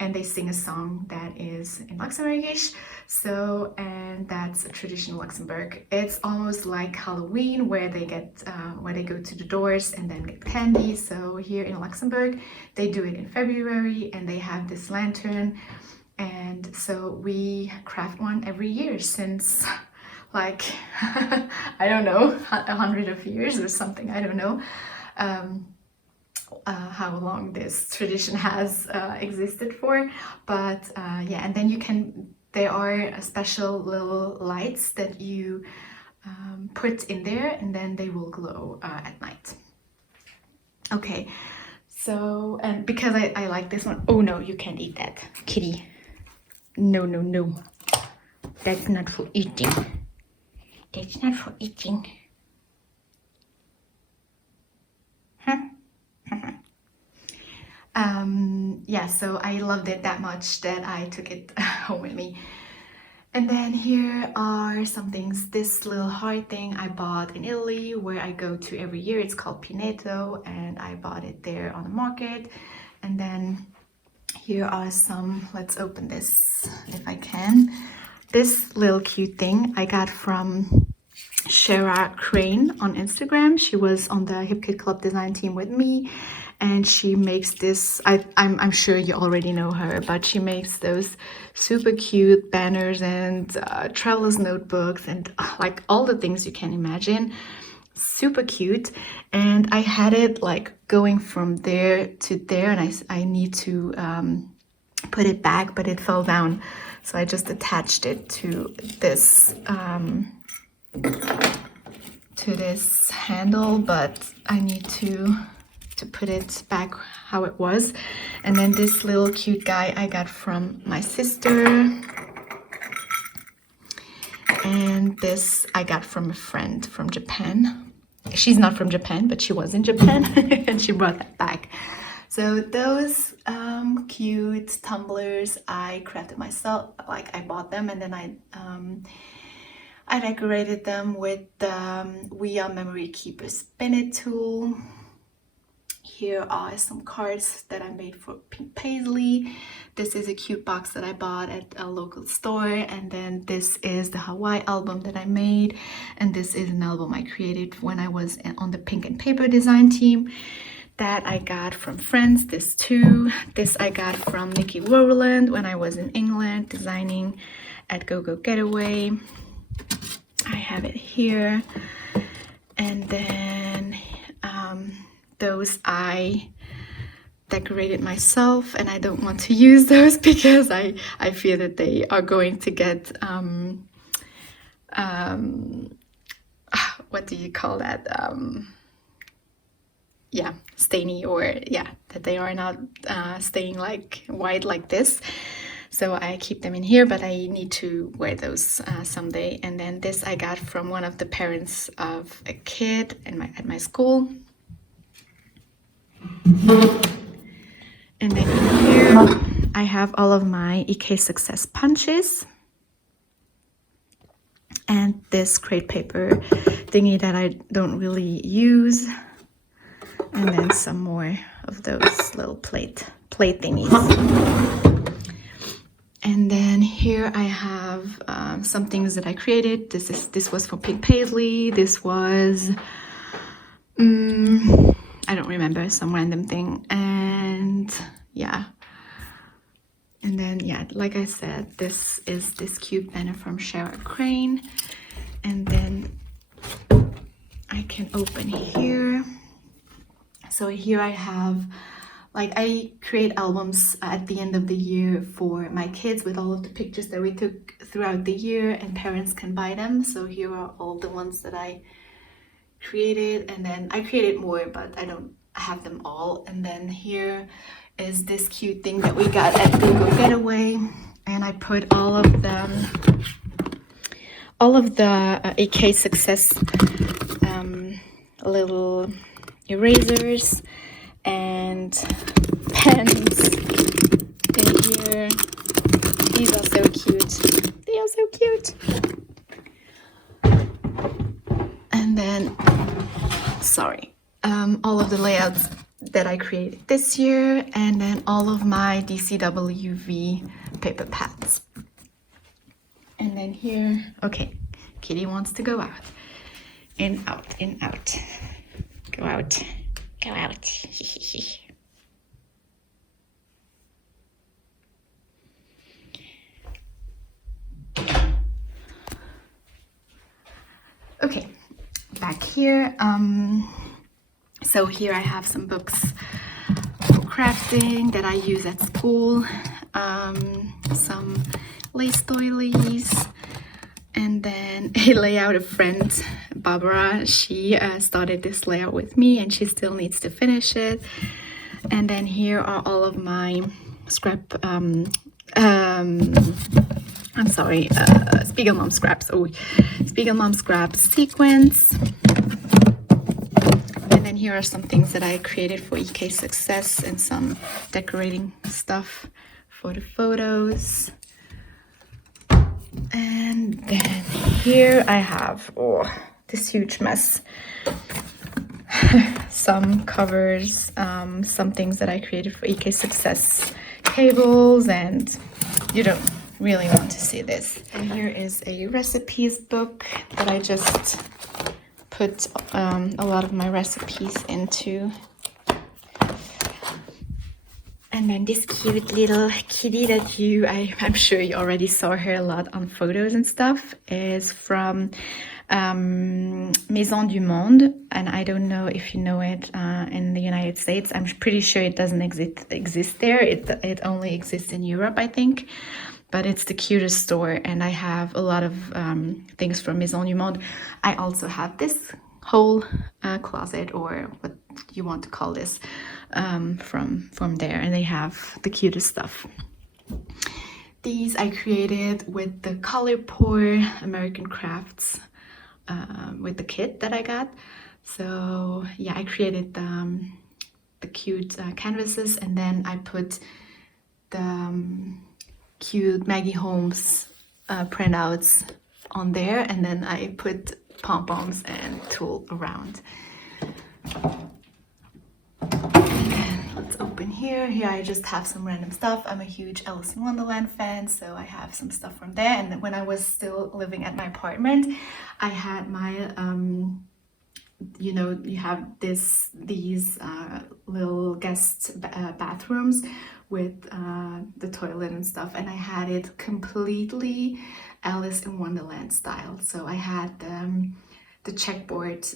and they sing a song that is in Luxembourgish. So, and that's a traditional Luxembourg. It's almost like Halloween, where they go to the doors and then get candy. So here in Luxembourg, they do it in February, and they have this lantern. And so we craft one every year since like I don't know, 100 of years or something. I don't know how long this tradition has existed for, but yeah. And then there are special little lights that you put in there, and then they will glow at night. Okay, so, and because I like this one. Oh no, you can't eat that, kitty. No, no, no. That's not for eating. That's not for eating. Huh? Yeah, so I loved it that much that I took it home with me. And then here are some things. This little heart thing I bought in Italy, where I go to every year. It's called Pineto, and I bought it there on the market. And then here are some, let's open this if I can. This little cute thing I got from Shara Crane on Instagram. She was on the Hip Kit Club design team with me, and she makes this, I'm sure you already know her, but she makes those super cute banners and traveler's notebooks and like all the things you can imagine. Super cute. And I had it like going from there to there, and I need to put it back, but it fell down. So I just attached it to this handle, but I need to put it back how it was. And then this little cute guy I got from my sister, and this I got from a friend from Japan. She's not from Japan, but she was in Japan and she brought that back. So those cute tumblers I crafted myself. Like, I bought them, and then I decorated them with the We Are Memory Keeper Spin It tool. Here are some cards that I made for Pink Paisley. This is a cute box that I bought at a local store. And then this is the Hawaii album that I made. And this is an album I created when I was on the Pink and Paper design team that I got from friends. This too. This I got from Nikki Rowland when I was in England designing at Go Go Getaway. I have it here. And then those I decorated myself, and I don't want to use those because I fear that they are going to get what do you call that, yeah, stainy, or yeah, that they are not staying like white like this. So I keep them in here, but I need to wear those someday. And then this I got from one of the parents of a kid at my school. And then in here I have all of my EK Success punches and this crepe paper thingy that I don't really use, and then some more of those little plate thingies. And then here I have some things that I created. This was for Pink Paisley. This was I don't remember, some random thing. And yeah, and then yeah, like I said, this is this cute banner from Shara Crane. And then I can open here. So here I have, like, I create albums at the end of the year for my kids with all of the pictures that we took throughout the year, and parents can buy them. So here are all the ones that I created, and then I created more, but I don't have them all. And then here is this cute thing that we got at Go Go Getaway, and I put all of the AK Success little erasers and pens in here. These are so cute. They are so cute. And then, sorry, all of the layouts that I created this year, and then all of my DCWV paper pads. And then here, okay, Kitty wants to go out. In, out, in, out. Go out. Go out. Okay, back here. So here I have some books for crafting that I use at school. Some lace doilies, and then a layout. A friend, Barbara, she started this layout with me, and she still needs to finish it. And then here are all of my Spiegelmom scraps. Oh, Spiegelmom scraps sequins. And then here are some things that I created for EK Success and some decorating stuff for the photos. And then here I have, this huge mess. Some covers, some things that I created for EK Success cables, and you don't really want to see this. And here is a recipes book that I just put a lot of my recipes into. And then this cute little kitty that I'm sure you already saw her a lot on photos and stuff is from Maison du Monde, and I don't know if you know it in the United States. I'm pretty sure it doesn't exist there. It only exists in Europe, I think. But it's the cutest store, and I have a lot of things from Maison du Monde. I also have this whole closet, or what you want to call this, from there, and they have the cutest stuff. These I created with the Color Pour American Crafts with the kit that I got. So yeah, I created the cute canvases, and then I put the cute Maggie Holmes printouts on there, and then I put pom-poms and tulle around. And then let's open here. Here I just have some random stuff. I'm a huge Alice in Wonderland fan, so I have some stuff from there. And when I was still living at my apartment, I had my you have these little guest bathrooms with the toilet and stuff, and I had it completely Alice in Wonderland style. So I had the chessboard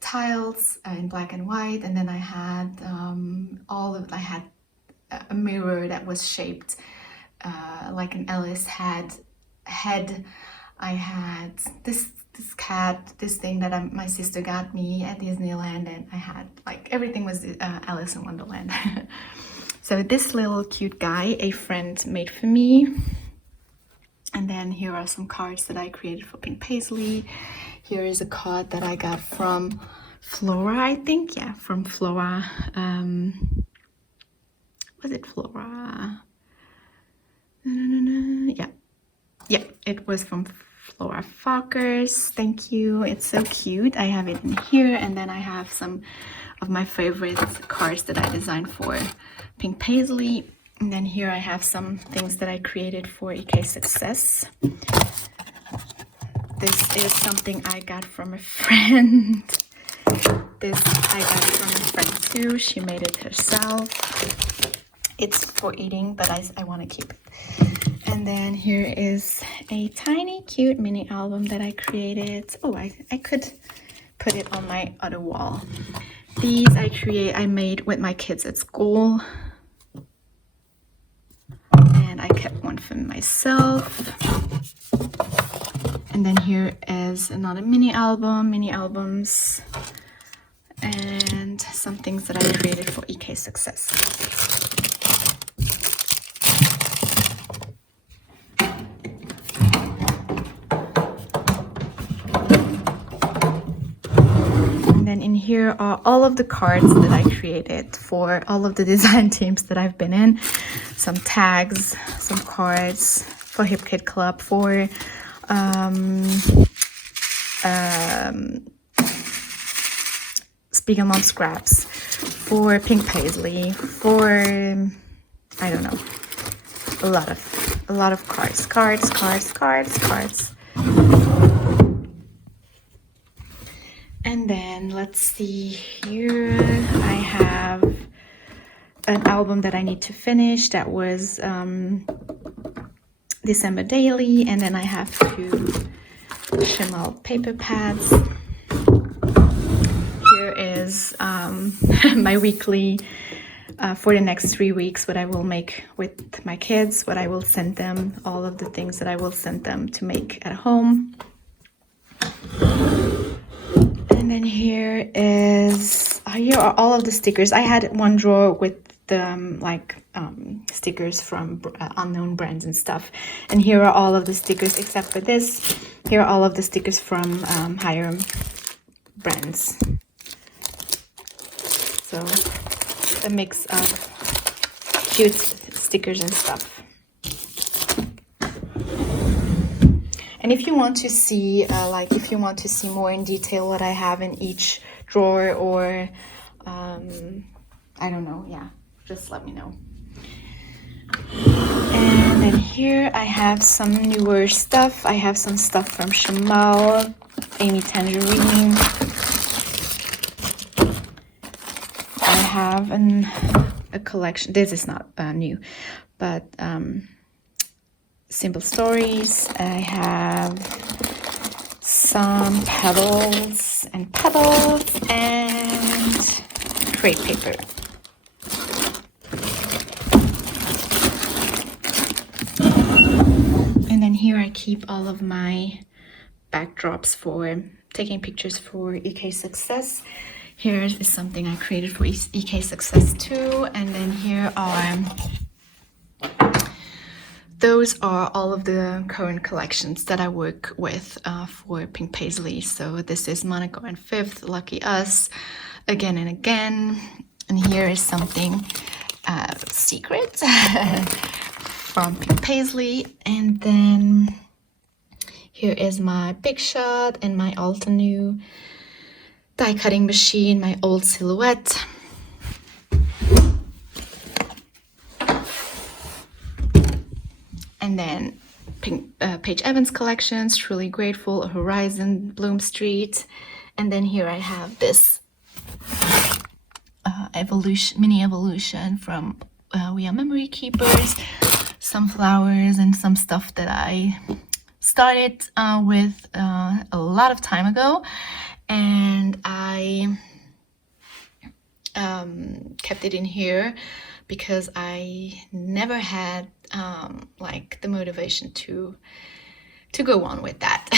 tiles in black and white, and then I had I had a mirror that was shaped like an Alice head. I had this cat, this thing that my sister got me at Disneyland, and I had like everything was Alice in Wonderland. So this little cute guy, a friend made for me. And then here are some cards that I created for Pink Paisley. Here is a card that I got from Flora, I think. Yeah, from Flora. Was it Flora? Yeah, it was from Flora Fockers. Thank you. It's so cute. I have it in here, and then I have some of my favorite cards that I designed for Pink Paisley. And then here I have some things that I created for EK Success. This is something I got from a friend. This I got from a friend too. She made it herself. It's for eating, but I want to keep it. And then here is a tiny cute mini album that I created. Oh, I could put it on my other wall. These I made with my kids at school. And I kept one for myself. And then here is another mini albums, and some things that I created for EK Success. And then in here are all of the cards that I created for all of the design teams that I've been in. Some tags, some cards for Hip Kit Club, for Spiegelmom scraps, for pink paisley, for I don't know, a lot of cards. And then let's see here, I have an album that I need to finish that was December Daily, and then I have 2 Chanel paper pads. Here is my weekly for the next 3 weeks, what I will make with my kids, what I will send them, all of the things that I will send them to make at home. And then here are all of the stickers. I had one drawer with the stickers from unknown brands and stuff, and here are all of the stickers except for this. Here are all of the stickers from higher brands. So a mix of cute stickers and stuff. And if you want to see, if you want to see more in detail what I have in each drawer, or I don't know, yeah, just let me know. And then here I have some newer stuff. I have some stuff from Chanel, Amy Tangerine. I have a collection. This is not new, but Simple Stories. I have some petals and crepe paper. And then here I keep all of my backdrops for taking pictures for EK Success. Here is something I created for EK Success too. And then here are, those are all of the current collections that I work with for Pink Paisley. So this is Monaco and Fifth, Lucky Us, Again and Again. And here is something secret from Pink Paisley. And then here is my Big Shot and my Alta New die cutting machine, my old Silhouette. And then Paige Evans collections, Truly Grateful, Horizon, Bloom Street. And then here I have this mini evolution from We Are Memory Keepers, some flowers and some stuff that I started with a lot of time ago. And I kept it in here because I never had the motivation to go on with that.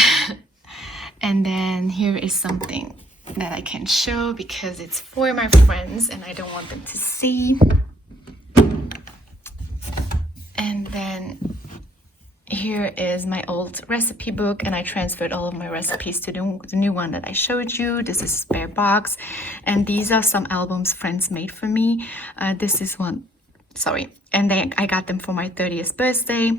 And then here is something that I can show because it's for my friends and I don't want them to see. And then here is my old recipe book, and I transferred all of my recipes to the new one that I showed you. This is a spare box, and these are some albums friends made for me. This is one, and I got them for my 30th birthday.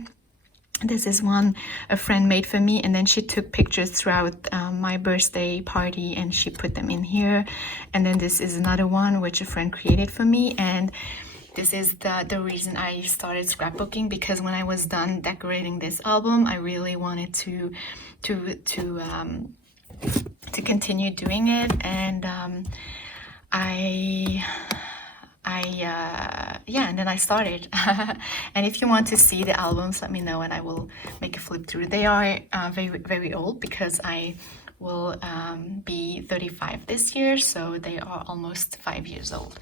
This is one a friend made for me, and then she took pictures throughout my birthday party and she put them in here. And then this is another one which a friend created for me, and this is the reason I started scrapbooking, because when I was done decorating this album, I really wanted to continue doing it, and and then I started. And if you want to see the albums, let me know and I will make a flip through. They are very, very old because I will be 35 this year, so they are almost 5 years old.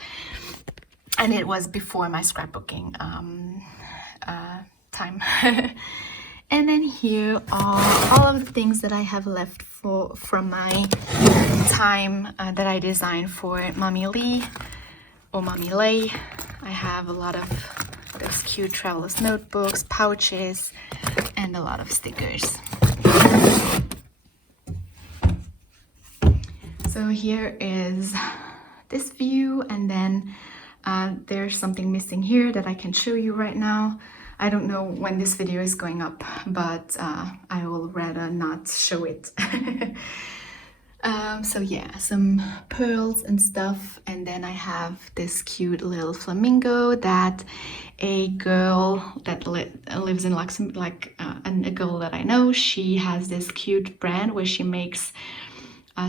And it was before my scrapbooking time. And then here are all of the things that I have left from my time that I designed for Mommy Lee or Mommy Lay. I have a lot of those cute traveler's notebooks, pouches, and a lot of stickers. So here is this view, and then there's something missing here that I can show you right now. I don't know when this video is going up, but I will rather not show it. So yeah, some pearls and stuff, and then I have this cute little flamingo that a girl that lives in Luxembourg, like a girl that I know, she has this cute brand where she makes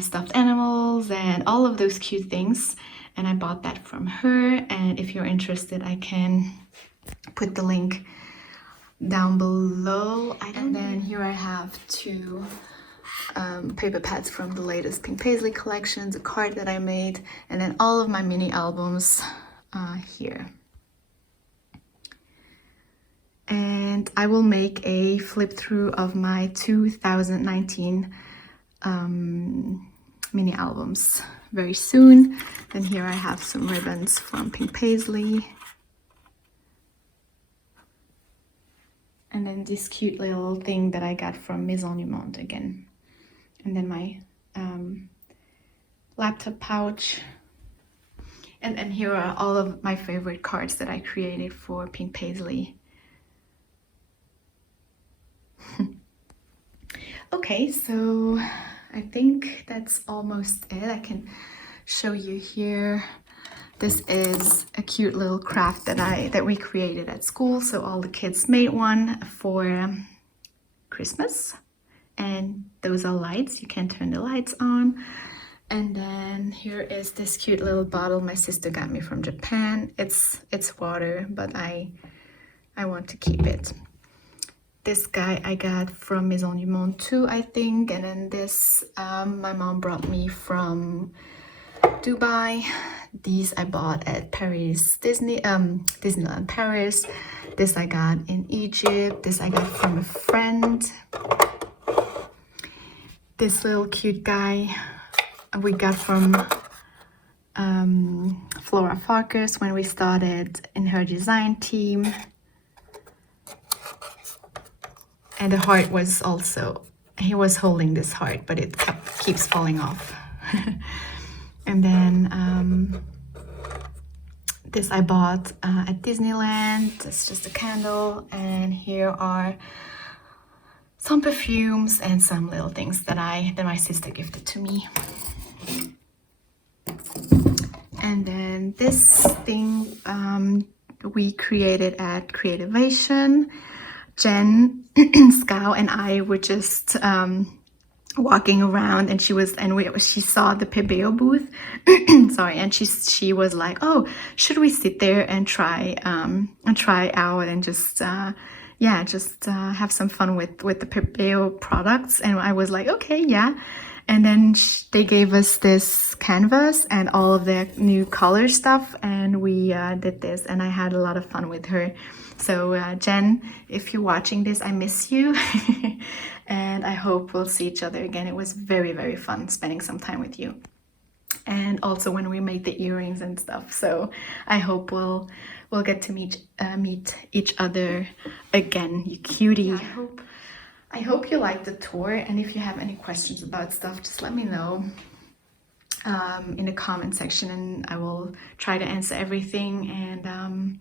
stuffed animals and all of those cute things, and I bought that from her. And if you're interested, I can put the link down below. And then here I have two paper pads from the latest Pink Paisley collections, a card that I made, and then all of my mini albums here. And I will make a flip through of my 2019 mini albums very soon. Then here I have some ribbons from Pink Paisley. And then this cute little thing that I got from Maison du Monde again. And then my laptop pouch. And here are all of my favorite cards that I created for Pink Paisley. Okay, so I think that's almost it. I can show you here. This is a cute little craft that we created at school. So all the kids made one for Christmas. And those are lights. You can turn the lights on. And then here is this cute little bottle my sister got me from Japan. It's water, but I want to keep it. This guy I got from Maison du Monde too, I think. And then this my mom brought me from Dubai. These I bought at Paris Disneyland Paris. This I got in Egypt. This I got from a friend. This little cute guy we got from Flora Farkas when we started in her design team. And the heart was also, he was holding this heart, but it keeps falling off. And then this I bought at Disneyland. It's just a candle. And here are some perfumes and some little things that my sister gifted to me. And then this thing we created at Creativation. Jen, Scow, and I were just walking around, and she saw the Pebeo booth. Sorry, and she was like, "Oh, should we sit there and try out and just have some fun with the Pebeo products?" And I was like, "Okay, yeah." And then they gave us this canvas and all of the new color stuff, and we did this, and I had a lot of fun with her. So Jen, if you're watching this, I miss you. And I hope we'll see each other again. It was very, very fun spending some time with you. And also when we made the earrings and stuff. So I hope we'll get to meet each other again, you cutie. Yeah, I hope you liked the tour, and if you have any questions about stuff, just let me know in the comment section, and I will try to answer everything. And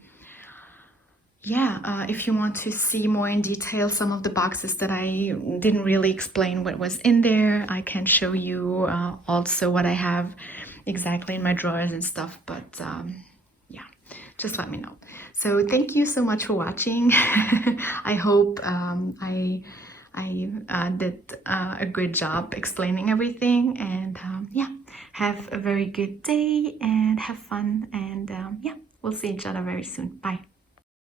if you want to see more in detail some of the boxes that I didn't really explain what was in there, I can show you also what I have exactly in my drawers and stuff. But just let me know. So thank you so much for watching. I hope I did a good job explaining everything, and have a very good day and have fun, and we'll see each other very soon. Bye.